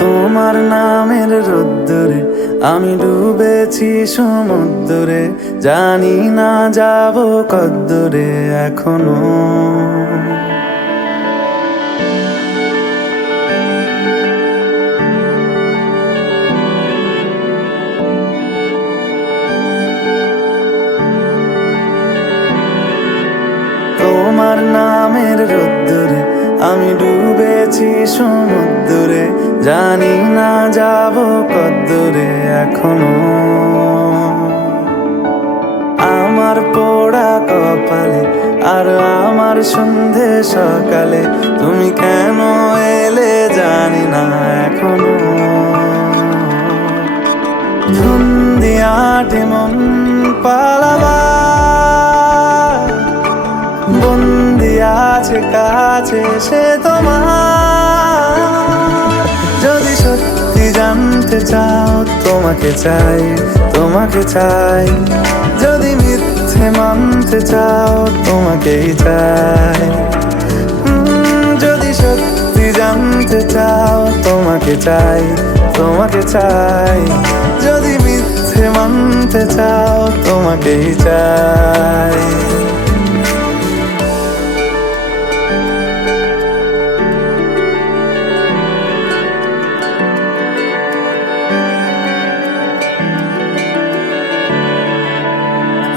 তোমার নামের রোদ্দুরে আমি ডুবেছি সমুদ্রে, জানি না যাব কদ্দুরে এখনো। তোমার নামের রোদ্দুরে আমি ডুবেছি সমুদ্রে, জানি না যাব কদ্দুরে এখনো। আমার পোড়া কপালে আর আমার সন্ধে সকালে তুমি কেন এলে জানি না এখনো। ধুন্দিয়াটে মন পালাবার বন্দি আছে কাছে সে তোমার। যদি সত্যি জানতে চাও তোমাকে চাই, তোমাকে চাই। যদি মিথ্যে মানতে চাও তোমাকেই চাই। যদি সত্যি জানতে চাও তোমাকে চাই, তোমাকে চাই। যদি মিথ্যে মানতে চাও তোমাকেই চাই।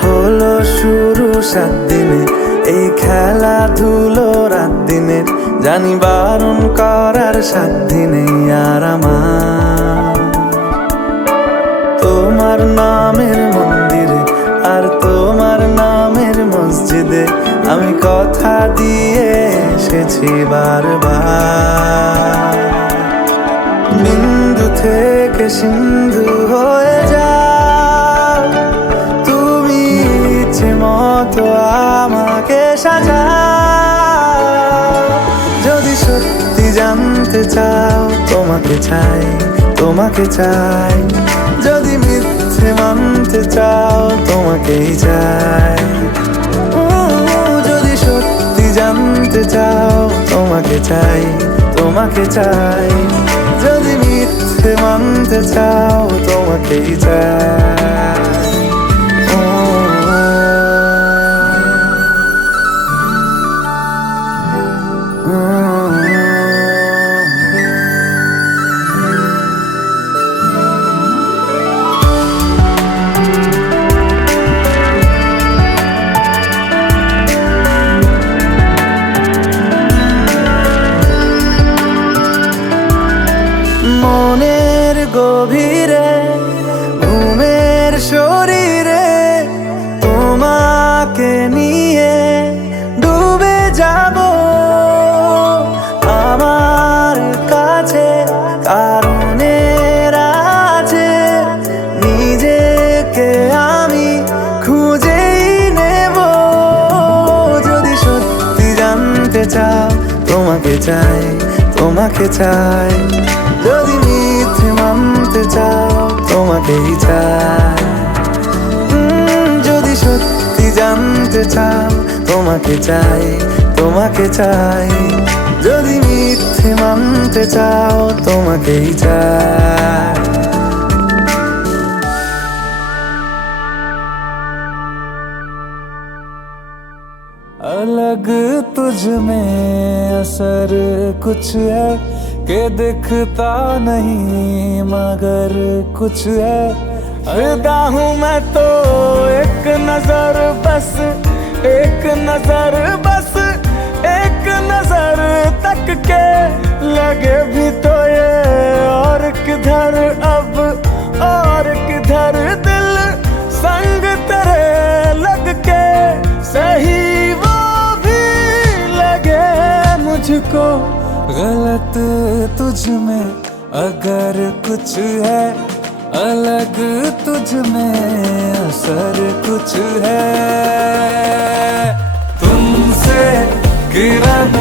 হলো শুরু 7 দিনে এই খেলাধুলো রাত দিনের, জানি বারণ করার সাধ্য নেই আর আমার। তোমার নামের মন্দিরে আর তোমার নামের মসজিদে আমি কথা দিয়ে এসেছি বারবার। বিন্দু থেকে সিন্ধু হয়ে যাও তুমি, ইচ্ছে মতো আমাকে সাজাও। যদি সত্যি জানতে চাও তোমাকে চাই, তোমাকে চাই। যদি মিথ্যে মানতে চাও তোমাকেই চাই। যদি সত্যি জানতে চাও তোমাকে চাই, তোমাকে চাই। যদি মিথ্যে মানতে চাও তোমাকেই চাই। মনের গভীরে ঘুমের শরীরে তোমাকে নিয়ে ডুবে যাব। আমার কাছে কারণের আছে, নিজেকে আমি খুঁজেই নেব। যদি সত্যি জানতে চাও তোমাকে চাই, তোমাকে চাই। যদি মিথ্যে মানতে চাও তোমাকেই চাই। যদি সত্যি জানতে চাও তোমাকে চাই, তোমাকে চাই। যদি মিথ্যে মানতে চাও তোমাকেই চাই। अलग तुझ में असर कुछ है के दिखता नहीं मगर कुछ है। फिदा हूँ मैं तो एक नजर बस, एक नजर बस, एक नजर तक के लगे भी तो ये और किधर अब और किधर दिल संग तेरे लग के सही वो भी लगे मुझको। गलत तुझ में अगर कुछ है, अलग तुझ में असर कुछ है। तुमसे किरण